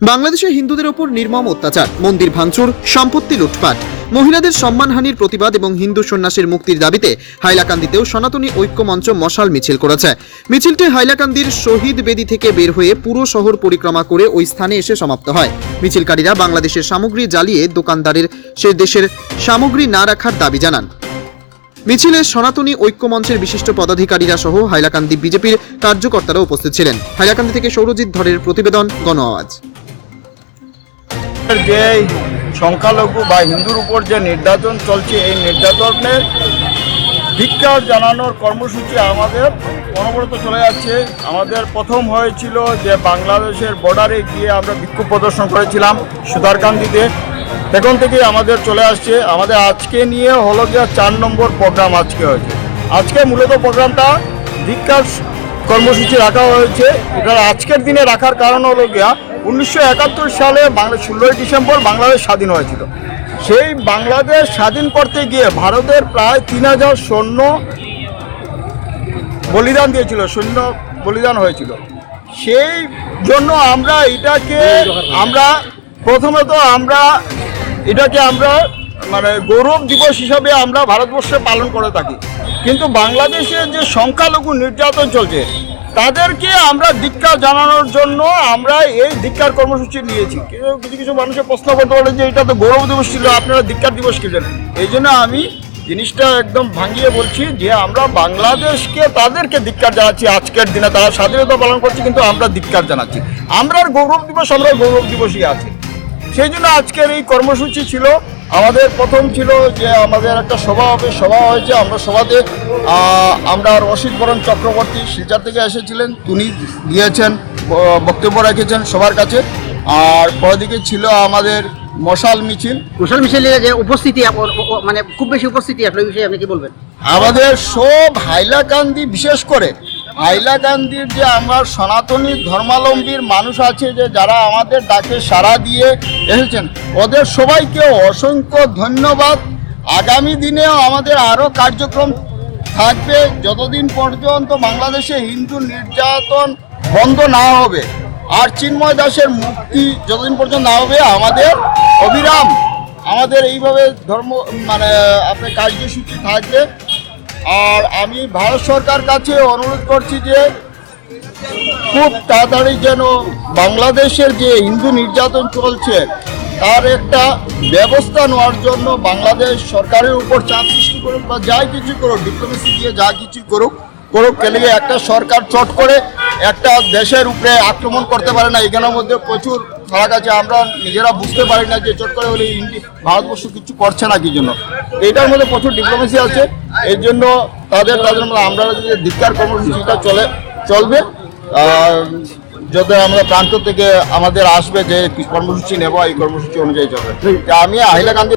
বাংলাদেশে হিন্দুদের ওপর নির্মম অত্যাচার, মন্দির ভাঙচুর, সম্পত্তি লুটপাট, মহিলাদের সম্মানহানির প্রতিবাদ এবং হিন্দু সন্ন্যাসীর মুক্তির দাবিতে হাইলাকান্দিতেও সনাতনী ঐক্য মঞ্চ মশাল মিছিল করেছে। মিছিলটি হাইলাকান্দির শহীদ বেদি থেকে বের হয়ে পুরো শহর পরিক্রমা করে ওই স্থানে এসে সমাপ্ত হয়। মিছিলকারীরা বাংলাদেশের সামগ্রী জ্বালিয়ে দোকানদারের সে দেশের সামগ্রী না রাখার দাবি জানান। মিছিলে সনাতনী ঐক্য মঞ্চের বিশিষ্ট পদাধিকারীরা সহ হাইলাকান্দি বিজেপির কার্যকর্তারা উপস্থিত ছিলেন। হাইলাকান্দি থেকে সৌরজিৎ ধরের প্রতিবেদন, গণ আওয়াজ। যে সংখ্যালঘু বা হিন্দুর উপর যে নির্যাতন চলছে, এই নির্যাতনের ধিক্কার জানানোর কর্মসূচি আমাদের অনবরত চলে যাচ্ছে। আমাদের প্রথম হয়েছিল যে বাংলাদেশের বর্ডারে গিয়ে আমরা বিক্ষোভ প্রদর্শন করেছিলাম সুতারকান্দিতে, তখন থেকেই আমাদের চলে আসছে। আমাদের আজকে নিয়ে হলো গিয়া 4 নম্বর প্রোগ্রাম আজকে হয়েছে। আজকে মূলত প্রোগ্রামটা ধিক্কার কর্মসূচি রাখা হয়েছে। এটা আজকের দিনে রাখার কারণ হলো গিয়া 1971 সালে 16ই ডিসেম্বর বাংলাদেশ স্বাধীন হয়েছিল। সেই বাংলাদেশ স্বাধীন করতে গিয়ে ভারতের প্রায় 3000 সৈন্য বলিদান দিয়েছিল, সৈন্য বলিদান হয়েছিল। সেই জন্য আমরা প্রথমত এটাকে আমরা মানে গৌরব দিবস হিসাবে আমরা ভারতবর্ষে পালন করে থাকি। কিন্তু বাংলাদেশে যে সংখ্যালঘু নির্যাতন চলছে তাদেরকে আমরা ধিক্কার জানানোর জন্য আমরা এই ধিক্কার কর্মসূচি নিয়েছি। কিছু কিছু মানুষের প্রশ্ন করতে পারে যে এটা তো গৌরব দিবস ছিল, আপনারা ধিক্কার দিবস কি জানেন? এই জন্য আমি জিনিসটা একদম ভাঙিয়ে বলছি যে আমরা বাংলাদেশকে তাদেরকে ধিক্কার জানাচ্ছি। আজকের দিনে তারা স্বাধীনতা পালন করছে, কিন্তু আমরা ধিক্কার জানাচ্ছি। আমরা গৌরব দিবসই আছে। সেই জন্য আজকের এই কর্মসূচি ছিল। আমাদের প্রথম ছিল যে আমাদের একটা সভা হয়েছে। আমরা সভাতে আমরা রশিদ বরণ চক্রবর্তী শিলচর থেকে এসেছিলেন, তিনি দিয়েছেন, বক্তব্য রেখেছেন সবার কাছে। আর পরদিকে ছিল আমাদের মশাল মিছিলে যে উপস্থিতি মানে খুব বেশি উপস্থিতি, আপনার বিষয়ে আপনি কি বলবেন? আমাদের সব হাইলাকান্দি, বিশেষ করে হাইলাকান্দির যে আমার সনাতনী ধর্মাবলম্বীর মানুষ আছে, যে যারা আমাদের ডাকে সাড়া দিয়ে এসেছেন, ওদের সবাইকে অসংখ্য ধন্যবাদ। আগামী দিনেও আমাদের আরও কার্যক্রম থাকবে যতদিন পর্যন্ত বাংলাদেশে হিন্দু নির্যাতন বন্ধ না হবে আর চিন্ময় দাসের মুক্তি যতদিন পর্যন্ত না হবে, আমাদের অবিরাম আমাদের এইভাবে আপনার কার্যসূচি থাকবে। আর আমি ভারত সরকার কাছে অনুরোধ করছি যে খুব তাড়াতাড়ি যেন বাংলাদেশের যে হিন্দু নির্যাতন চলছে তার একটা ব্যবস্থা নেওয়ার জন্য বাংলাদেশ সরকারের উপর চাপ সৃষ্টি করুক, বা যাই কিছু করুক, ডিপ্লোমেসি দিয়ে যা কিছু করুক কেন একটা সরকার চট করে একটা দেশের উপরে আক্রমণ করতে পারে না। এখানের মধ্যে প্রচুর ফারাক আছে, আমরা নিজেরা বুঝতে পারি না যে চট করে বলে ভারতবর্ষ কিছু করছে না কি জন্য। এটার মধ্যে প্রচুর ডিপ্লোমেসি আছে। এই জন্য তাদের আমরা যে ধিক্কার কর্মসূচিটা চলবে, যাতে আমরা প্রান্ত থেকে আমাদের আসবে যে কর্মসূচি নেব, এই কর্মসূচি অনুযায়ী চলবে। আমি হাইলাকান্দি